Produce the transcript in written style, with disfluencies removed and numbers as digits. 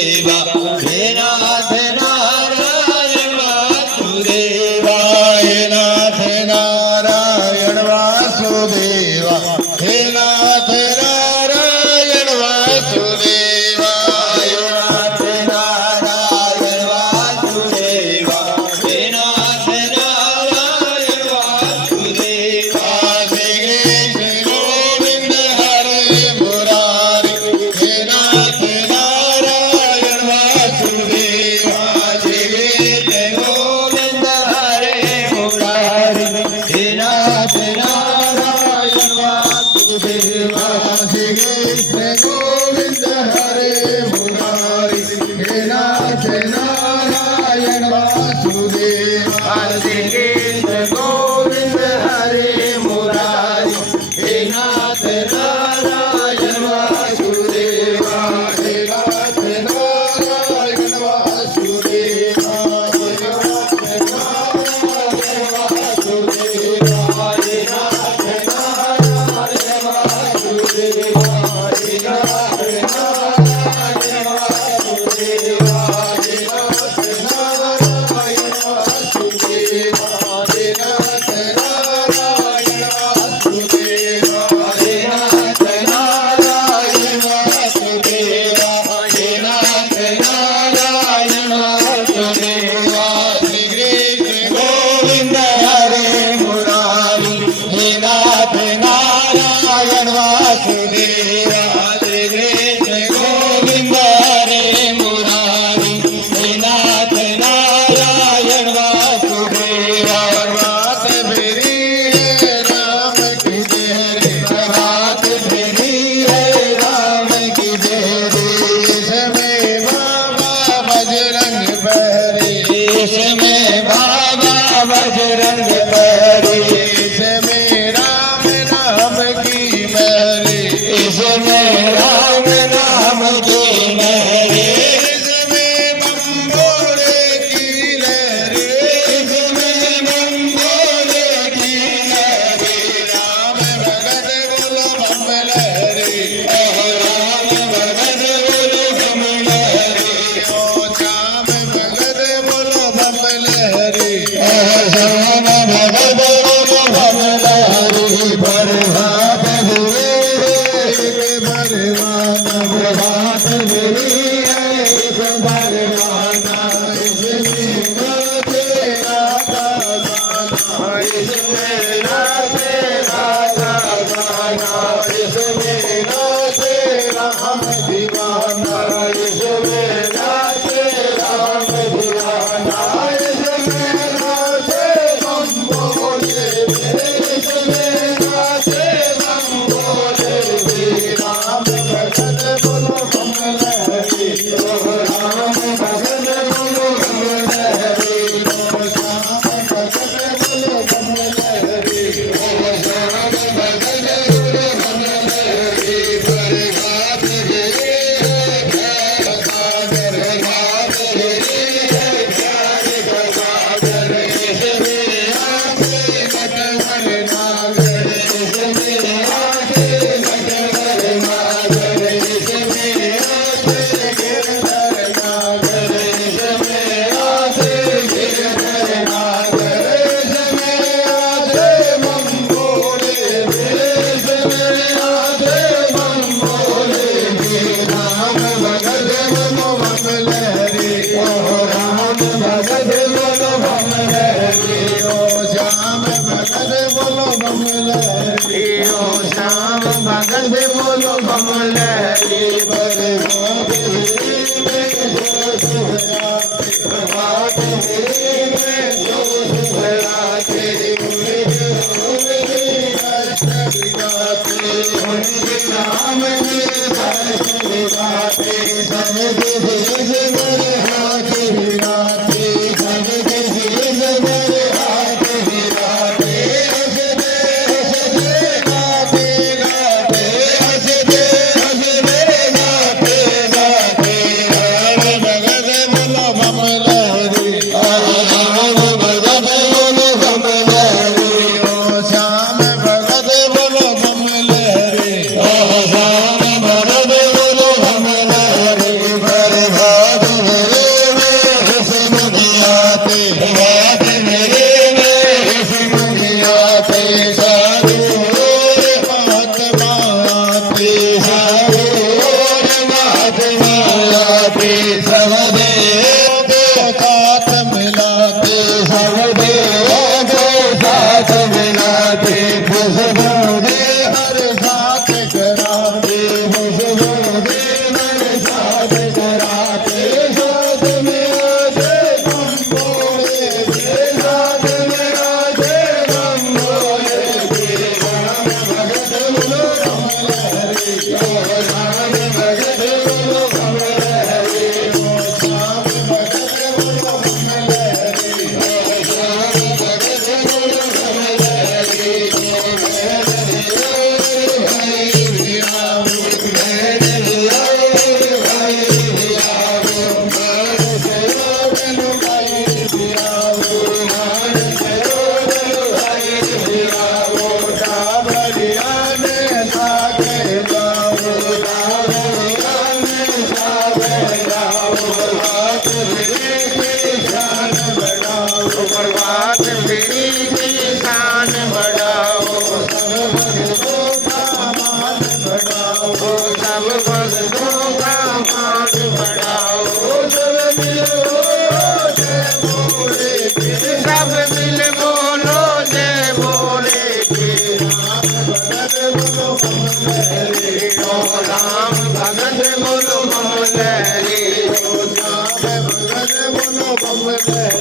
वासुदेवा हे नाथ नारायण वासुदेवा हे नाथ नारायण वासुदेवा हे नाथ नारायण वासुदेवा हे नाथ नारायण वासुदेवा हे नाथ नारायण वासुदेवा श्री कृष्ण गोविंद हरे मुरारी हे नाथ नारायण वासुदेवा श्री कृष्ण गोविंद हरे मुरारी हे नाथ नारायण वासुदेवा श्री कृष्ण गोविंद हरे मुरारी हे नाथ नारायण वासुदेवा श्री कृष्ण गोविंद हरे मुरारी हे नाथ नारायण वासुदेवा हे नाथ नारायण वासुदेवा हे नाथ नारायण वासुदेवा हे नाथ नारायण वासुदेवा हे नाथ नारायण वासुदेवा हे नाथ नारायण वासुदेवा हे नाथ नारायण वासुदेवा हे नाथ नारायण वासुदेवा हे नाथ नारायण वासुदेवा श्री कृष्ण गोविंद हरे मुरारी हे नाथ नारायण वासुदेवा श्री कृष्ण गोविंद हरे मुरारी हे नाथ नारायण वासुदेवा प्रभात फेरी है राम की जय रे प्रभात फेरी है राम की जय रे इसमें बाबा बजरंग बहरे इसमें बाबा बजरंग बहरे इसमें राम नाम की महरे इसमें राम नाम की महरे इसमें बम भोले की लहरे इसमें बम भोले की लहरे राम भगत बोलो बम लहरे राम भगत बोलो बम लहरे ओ श्याम भगत बोलो बम लहरे श्याम भगत बोलो बम लहरे प्रभात हुए भगवान प्रभात हुई है भगवान इसमें नाचे राधा गाना इसमें नाचे राधा गाना इसमें नाचे राम दीवाना इसमें नाचे राम दीवाना इसमें नाचे बम भोले इसमें नाचे बम भोले राम भगत बोलो बम लहरी ओ राम भगत बोलो बम लहरी ओ श्याम भगत बोलो बम लहरी ओ श्याम भगत बोलो बम लहरी प्रभात फेरी है सागर प्रभात फेरी है प्यार का सागर इसमें आके नटवर नागर इसमें आके नटवर नागर इसमें आके गिरधर नागर इसमें आके गिरधर नागर इसमें आके बम भोले इसमें आके बम भोले राम भगत बोलो बम लहरी ओ राम भगत बोलो बम लहरी ओ श्याम भगत बोलो बम लहरी ओ श्याम भगत बोलो बम लहरी प्रभात फेरी में प्रभात फेरी में जो सुभराते उनके नाम में दर्श दिवाते सब देश मेरे हाथ हिलाते सब देश मेरे हाथ हिलाते हंसदे हंसदे गाते गाते हंसदे हंसदे गाते गाते राम भगत बोलो बम लहरी राम भगत बोलो बम लहरी ओ श्याम भगत बोलो बम लहरी ओ श्याम भगत बोलो बम लहरी के सब देव के साथ मिला के सब देव के साथ मिला के खुशबू दे हर साथ करा के खुशबू दे हर साथ करा के साथ में आजे हम बोले के साथ में आजे हम बोले के राम भगत बोलो कमल हरि ओ राम भगत बोलो कमल हरि ओ श्याम भगत बोलो कमल हरि ओ श्याम भगत बोलो कमल हरि ओ मेरे राम मेरे भाई राम मान से बनु भाई राम मान से बनु भाई राम डाबरिया ने साके जाओ डाबरिया ने साके जाओ हाथ मेरी की शान बढ़ाओ प्रभात मेरी की शान बढ़ाओ सब भक्तों का मान बढ़ाओ सब भक्तों का मान बढ़ाओ सब मिलो जय बोले के सब मिल बोलो जय बोले के राम भगत बोलो कमल हरि ओ राम भगत बोलो कमल हरि ओ श्याम भगत बोलो कमल हरि